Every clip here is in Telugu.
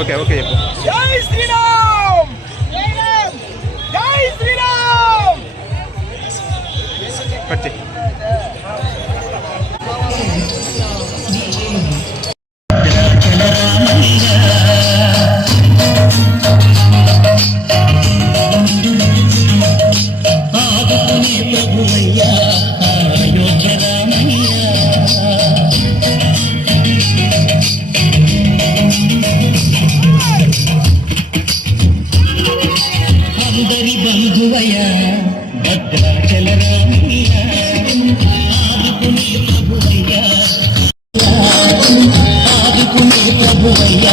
ఓకే ఓకే చెప్పు. జై శ్రీరామ్, జై శ్రీరామ్. కట్ అందరి బంధువయ భద్రాచల రామయ్య ఆదుకునే ప్రభువయ్య ఆదుకునే ప్రభువయ్య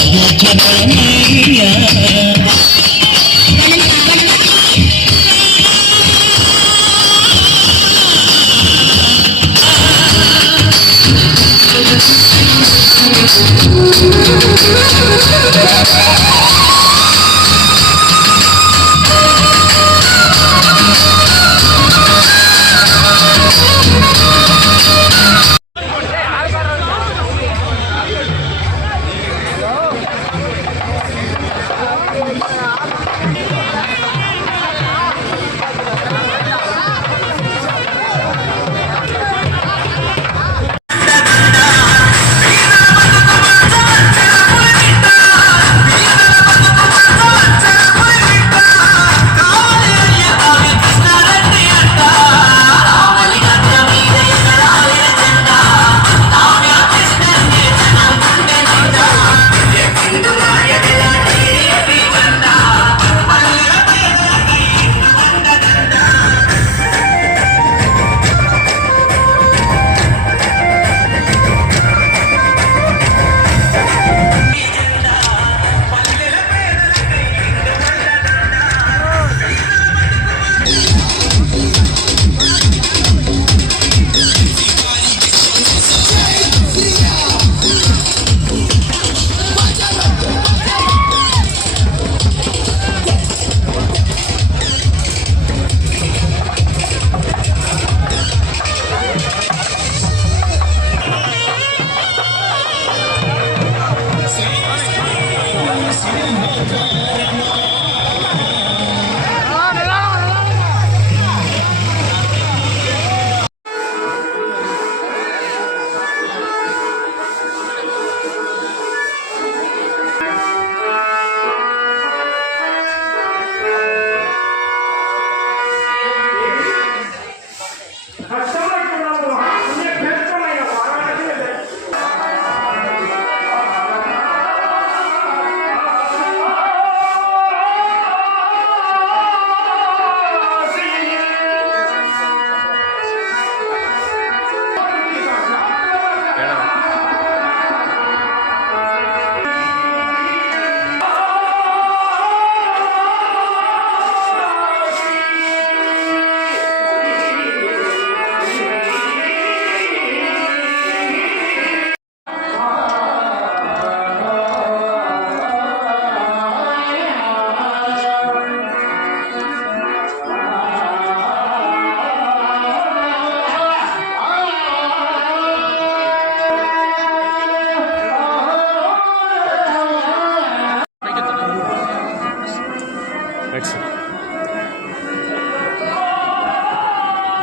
అయోధ్య రామయ్య.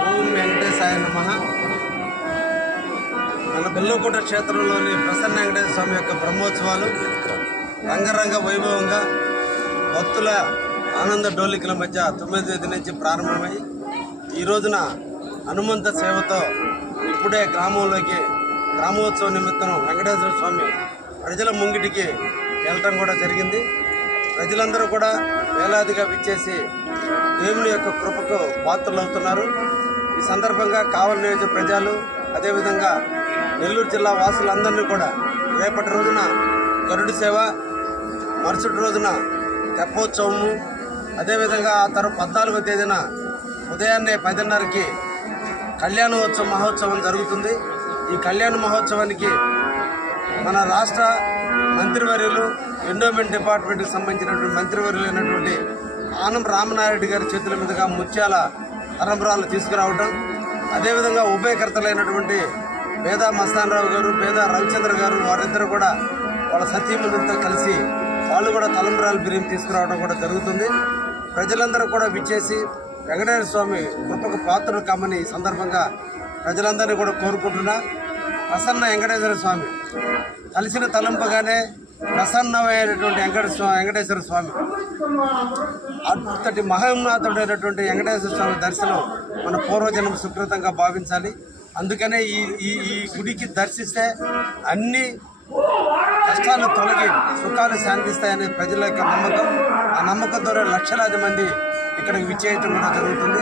ఓం వెంకటేశాయ నమః. మన బెల్లంకోట క్షేత్రంలోని ప్రసన్న వెంకటేశ్వర స్వామి యొక్క బ్రహ్మోత్సవాలు రంగరంగ వైభవంగా భక్తుల ఆనంద డోలికల మధ్య 9వ తేదీ నుంచి ప్రారంభమై ఈ రోజున హనుమంత సేవతో ఇప్పుడే గ్రామంలోకి గ్రామోత్సవ నిమిత్తం వెంకటేశ్వర స్వామి ప్రజల ముంగిటికి వెళ్ళటం కూడా జరిగింది. ప్రజలందరూ కూడా వేలాదిగా విచ్చేసి దేవుని యొక్క కృపకు పాత్రలవుతున్నారు. ఈ సందర్భంగా కావలి నియోజక ప్రజలు అదేవిధంగా నెల్లూరు జిల్లా వాసులందరినీ కూడా రేపటి రోజున గరుడు సేవ, మరుసటి రోజున తెప్పోత్సవము, అదేవిధంగా ఆ తర్వాత 14వ తేదీన ఉదయాన్నే 10:30కి కళ్యాణోత్సవ మహోత్సవం జరుగుతుంది. ఈ కళ్యాణ మహోత్సవానికి మన రాష్ట్ర మంత్రివర్యులు ఎండోమెంట్ డిపార్ట్మెంట్కి సంబంధించినటువంటి మంత్రివర్యులు అయినటువంటి ఆనం రామనాయుడు గారి చేతుల మీదుగా ముత్యాల తరంబరాలు తీసుకురావడం, అదేవిధంగా ఉభయకర్తలైనటువంటి పేద మస్తానరావు గారు, పేద రవిచంద్ర గారు వారిద్దరు కూడా వాళ్ళ సతీమణులతో కలిసి వాళ్ళు కూడా తలంబ్రాలు బిర్యం తీసుకురావడం కూడా జరుగుతుంది. ప్రజలందరూ కూడా విచ్చేసి వెంకటేశ్వర స్వామి కృపకు పాత్రలు కామని ఈ సందర్భంగా ప్రజలందరినీ కూడా కోరుకుంటున్నా. ప్రసన్న వెంకటేశ్వర స్వామి కలిసిన తలంపగానే ప్రసన్నమైనటువంటి వెంకటేశ్వర స్వామి అంతటి మహోన్నతుడైనటువంటి వెంకటేశ్వర స్వామి దర్శనం మన పూర్వజన్మ సుకృతంగా భావించాలి. అందుకనే ఈ గుడికి దర్శిస్తే అన్ని కష్టాలు తొలగి సుఖాలు శాంతిస్తాయనే ప్రజల యొక్క నమ్మకం. ఆ నమ్మకంతో లక్షలాది మంది ఇక్కడికి విచ్చేయటం కూడా జరుగుతుంది.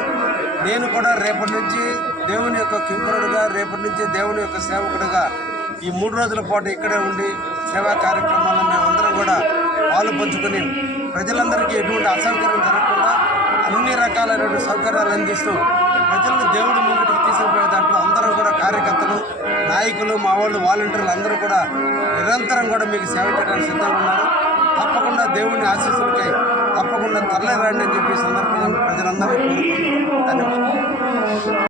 నేను కూడా రేపటి నుంచి దేవుని యొక్క కింకరుడుగా, రేపటి నుంచి దేవుని యొక్క సేవకుడిగా ఈ 3 రోజుల పాటు ఇక్కడే ఉండి సేవా కార్యక్రమాలను మేమందరం కూడా పాలు పంచుకొని ప్రజలందరికీ ఎటువంటి అసౌకర్యం జరగకుండా అన్ని రకాలైన సౌకర్యాలు అందిస్తూ ప్రజలను దేవుడి ముందుకు తీసుకుపోయే దాంట్లో అందరూ కూడా కార్యకర్తలు, నాయకులు, మా వాళ్ళు, వాలంటీర్లు అందరూ కూడా నిరంతరం కూడా మీకు సేవ చేయడానికి సిద్ధంగా ఉన్నారు. తప్పకుండా దేవుని ఆశీస్సులకై తప్పకుండా తరలి రండి అని చెప్పి సందర్భంగా ప్రజలందరూ కోరుకుంటున్నారు. ధన్యవాదాలు.